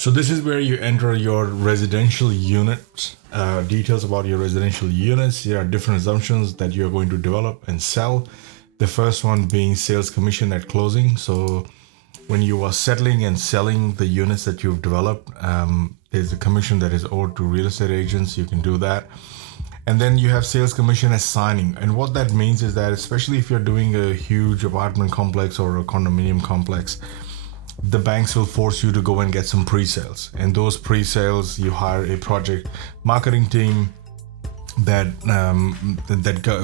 So this is where you enter your residential units, details about your residential units. There are different assumptions that you're going to develop and sell. The first one being sales commission at closing. So when you are settling and selling the units that you've developed, there's a commission that is owed to real estate agents. You can do that. And then you have sales commission as signing. And what that means is that, especially if you're doing a huge apartment complex or a condominium complex, the banks will force you to go and get some pre-sales. And those pre-sales, you hire a project marketing team that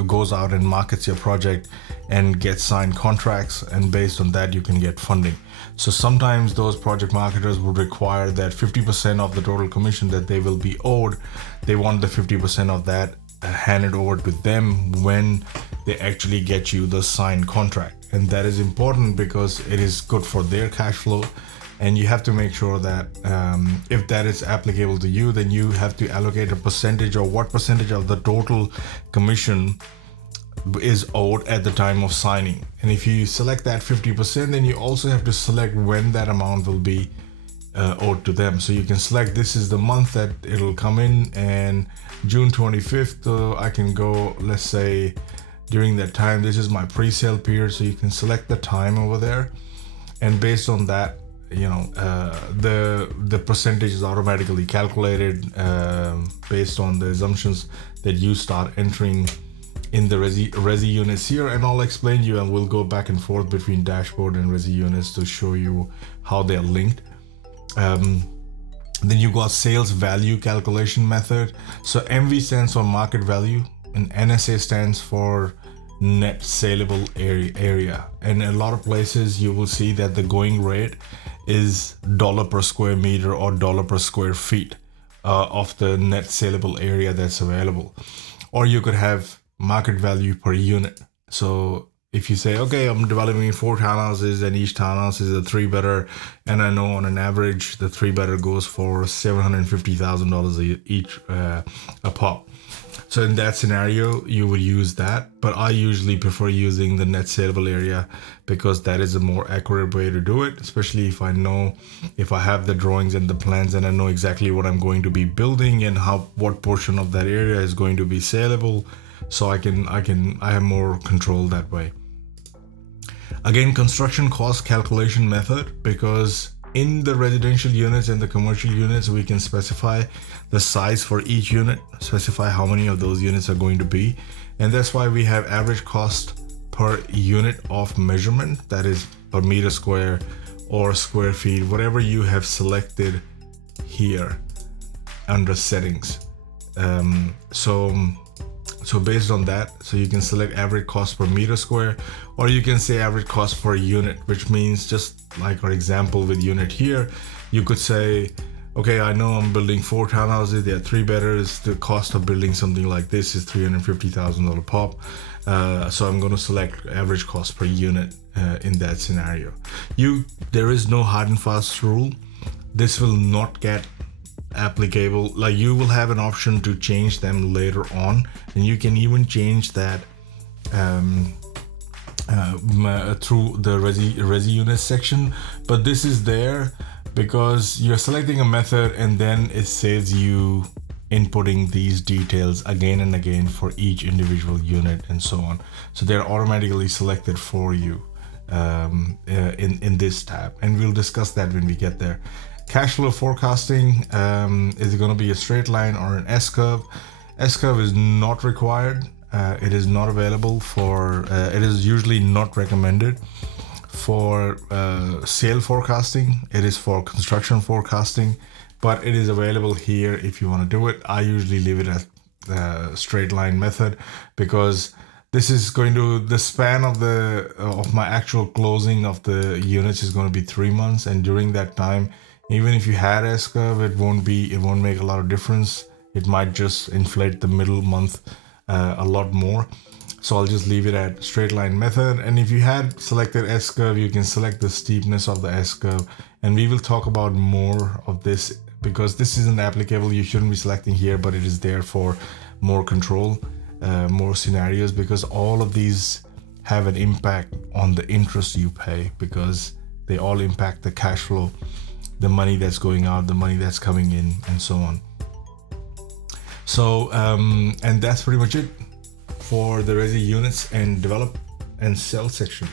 goes out and markets your project and gets signed contracts, and based on that you can get funding. So sometimes those project marketers would require that 50% of the total commission that they will be owed, they want the 50% of that handed over to them when they actually get you the signed contract. And that is important because it is good for their cash flow, and you have to make sure that if that is applicable to you, then you have to allocate a percentage, or what percentage of the total commission is owed at the time of signing. And if you select that 50%, then you also have to select when that amount will be owed to them. So you can select this is the month that it'll come in, and June 25th I can go, let's say during that time, this is my pre-sale period. So you can select the time over there, and based on that, the percentage is automatically calculated based on the assumptions that you start entering in the resi units here. And I'll explain you, and we'll go back and forth between dashboard and resi units to show you how they're linked. Then you got sales value calculation method. So MV stands for market value, and NSA stands for net saleable area. And in a lot of places you will see that the going rate is dollar per square meter or dollar per square feet of the net saleable area that's available. Or you could have market value per unit. So if you say, okay, I'm developing 4 townhouses and each townhouse is a 3-bedder, and I know on an average the 3-bedder goes for $750,000 each a pop. So in that scenario, you would use that. But I usually prefer using the net saleable area because that is a more accurate way to do it, especially if I have the drawings and the plans and I know exactly what I'm going to be building and what portion of that area is going to be saleable. So I have more control that way. Again, construction cost calculation method, because in the residential units and the commercial units, we can specify the size for each unit, specify how many of those units are going to be. And that's why we have average cost per unit of measurement, that is per meter square or square feet, whatever you have selected here under settings. So based on that, so you can select average cost per meter square, or you can say average cost per unit, which means, just like our example with unit here, you could say, okay, I know I'm building 4 townhouses, there are 3-bedders, the cost of building something like this is $350,000 pop. So I'm going to select average cost per unit in that scenario. There is no hard and fast rule. This will not get applicable. Like, you will have an option to change them later on, and you can even change that through the resi unit section. But this is there because you're selecting a method, and then it saves you inputting these details again and again for each individual unit and so on. So they're automatically selected for you in this tab, and we'll discuss that when we get there. Cash flow forecasting, is it going to be a straight line or an S-curve? S-curve is not required. It is not available for, it is usually not recommended for sale forecasting. It is for construction forecasting, but it is available here if you want to do it. I usually leave it as the straight line method because this is going to, the span of my actual closing of the units is going to be 3 months, and during that time, even if you had S-curve, it won't make a lot of difference. It might just inflate the middle month a lot more. So I'll just leave it at straight line method. And if you had selected S-curve, you can select the steepness of the S-curve. And we will talk about more of this because this isn't applicable. You shouldn't be selecting here, but it is there for more control, more scenarios, because all of these have an impact on the interest you pay because they all impact the cash flow the money that's going out, the money that's coming in, and so on. So and that's pretty much it for the Resi units and develop and sell section.